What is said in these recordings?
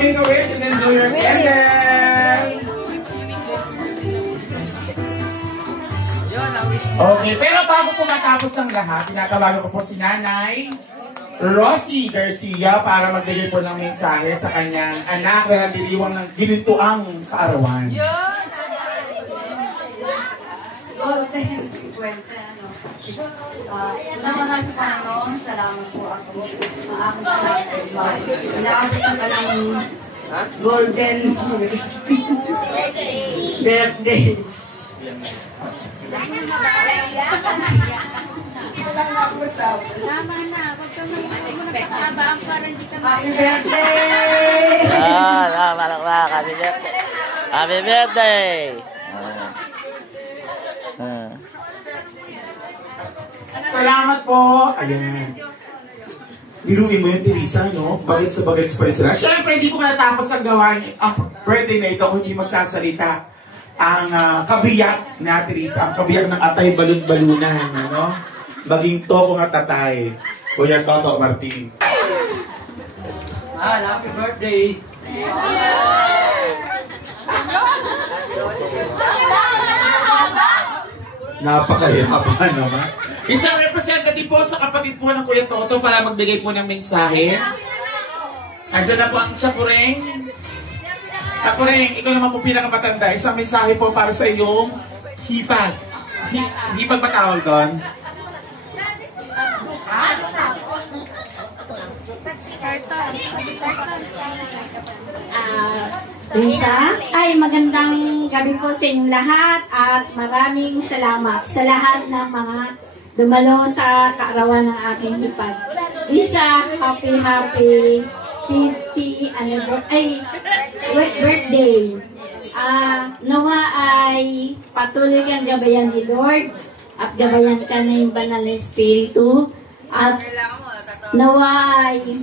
make a wish and then do your candle. Okay, pero bago po matapos ang lahat, tinatawagan ko po si Nanay Rosie Garcia para magbigay po ng mensahe sa kanyang anak na nandiriwang ng ginintuang kaarawan. Naman sa Panginoon, salamat po ako. Ako sa inaabot ka ng golden birthday. Tama na, wag ka nang magpapabaan para hindi ka Happy birthday! Happy birthday! Happy birthday! Salamat po! Ayan. Biruin mo yung Teresa, no? Bagets pa rin sila. Siyempre, hindi ko matatapos ang gawain ang birthday na ito kung hindi magsasalita ang kabiyak na Teresa, ang kabiyak ng atay balon-balunan, no? Baging toko nga tatay. Kuya Toto Martin. Happy birthday! Napakahihaba naman. Isang representative po sa kapatid po ng Kuya Toto para magbigay po ng mensahe. Andiyan na po ang Chapureng. Chapureng, ikaw naman po pinakamatanda. Isang mensahe po para sa iyong hipag. Hipag ba tawag doon? Lisa, ay magandang gabi po sa inyong lahat at maraming salamat sa lahat ng mga dumalo sa kaarawan ng aking hipag. Lisa, happy 50th birthday. Nawa ay patuloy kang gabayan ni Lord at gabayan ka na yung banal na Espiritu at nawa ay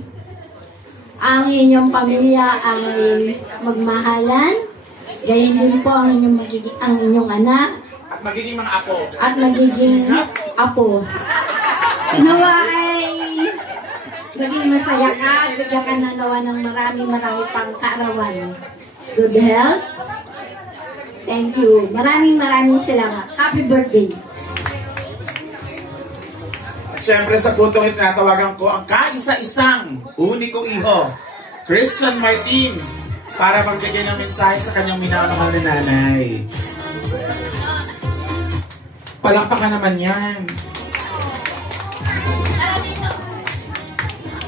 ang inyong pamilya ay magmahalan. Gayon din po ang inyong anak. At magiging mga apo. At magiging apo. Nawa ay maging masaya ka at bigyan ka na nawa ng marami pang kaarawan. Good health. Thank you. Maraming salamat. Happy birthday. Siyempre sa puntong ito natawagan ko ang kaisa-isang unikong iho, Christian Martin, para magbigay ng mensahe sa kanyang minamahal na nanay. Palakpakan naman yan.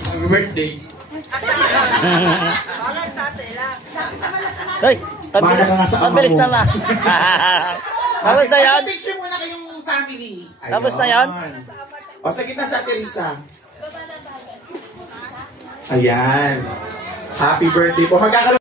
Happy birthday. Hoy! Bahala ka nga sa ama Mabilis mo. naman! Tapos na yan? Picture muna kayong family. Tapos na yan? O sa kita sa Teresa. Ayan. Happy birthday po. Magkakaroon